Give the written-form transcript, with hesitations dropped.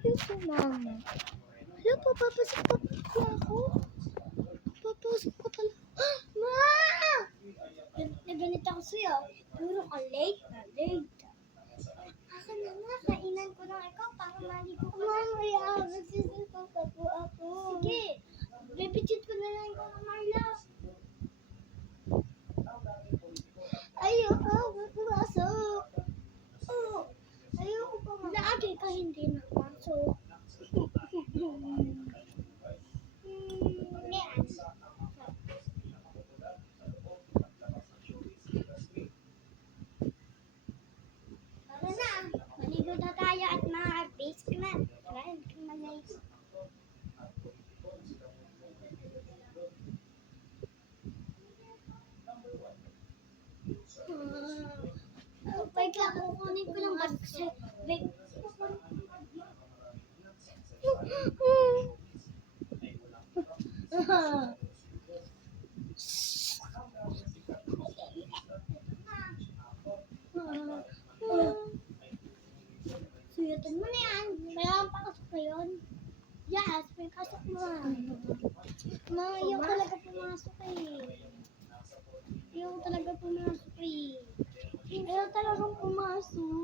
Ito, mama. Hala, papapasok pa pala ako. Papasok pa pala. Ma! Naganit ako sa'yo. Puro ka late na late. Akin na nga, kainan ko lang ikaw para maligo ko. Mamaya, magsisilpang pa po ako. Sige, bibitsit ko na lang ikaw ng Marla. Ayoko, pumasok. Oh, ayoko pa nga. Lagi ka hindi napasok. Tara na, maligo na tayo at ma-base ka na. Tara, hindi ka maligo. Wait lang, kukunin ko lang bag kasi. Wait. Suyatan mo na yan. Kailangan pakasok na yun. Yes, may pasok mo. Ayaw talaga pumasok eh. Ayaw talaga pumasok eh. Ayaw talagang pumasok.